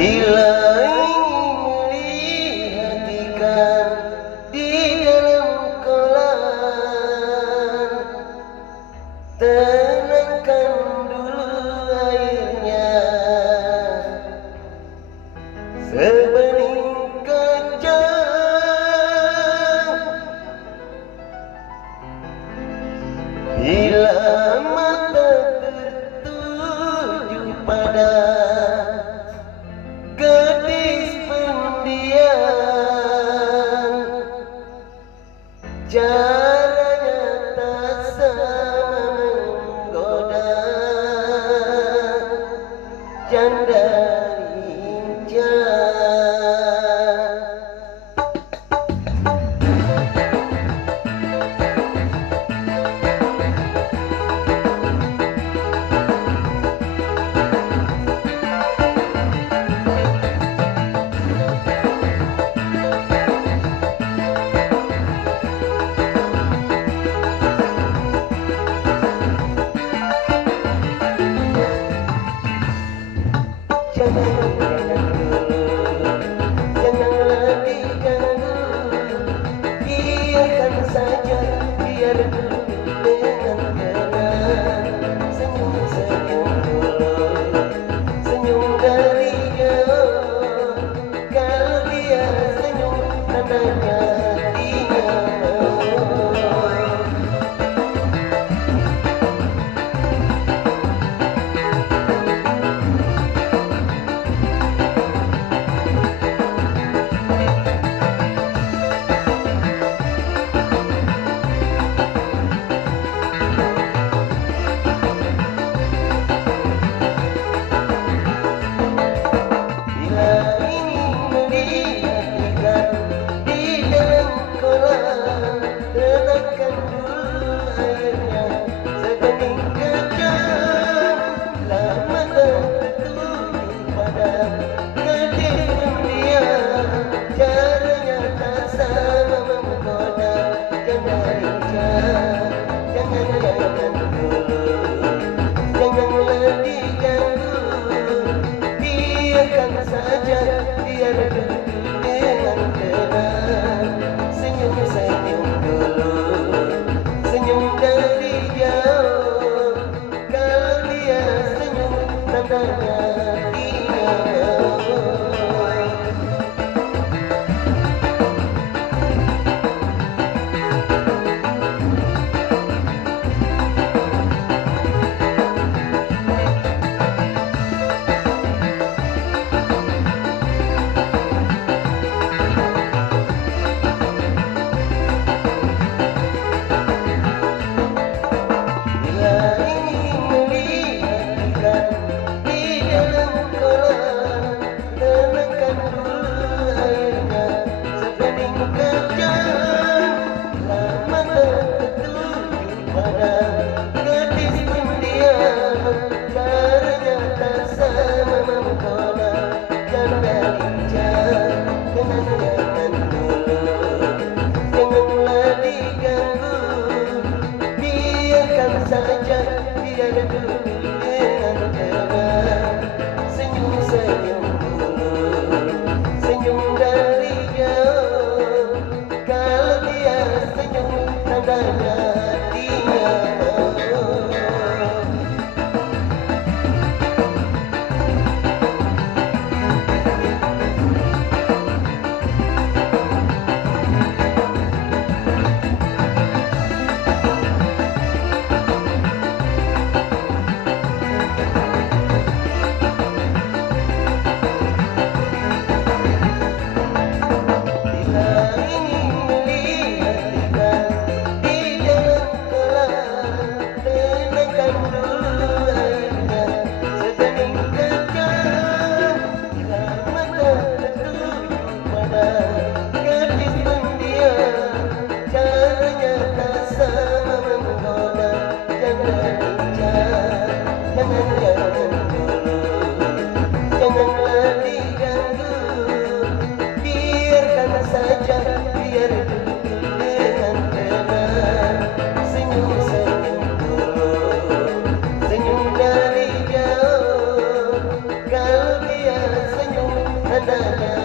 Bila ingin melihat ikan di dalam kolam, tenangkan dulu airnya, sebening kaca. Bila mata tertuju pada gadis pendiam, caranya tak sama menggoda janda lincah. Janganlah diganggu, biarkan saja, biar dulu dengan tenang. Senyum-senyum dulu, senyum dari jauh. Kalau dia senyum, tandanya hatinya mau. Janganlah diganggu, biarkan saja, biar dulu dengan tenang. Senyum-senyum dulu, senyum dari jauh. Kalau dia senyum, tandanya dia mau. Saja biar dulu dengan tenang. Senyum-senyum dulu, senyum dari jauh. Kalau dia senyum, tandanya dia mau. hanya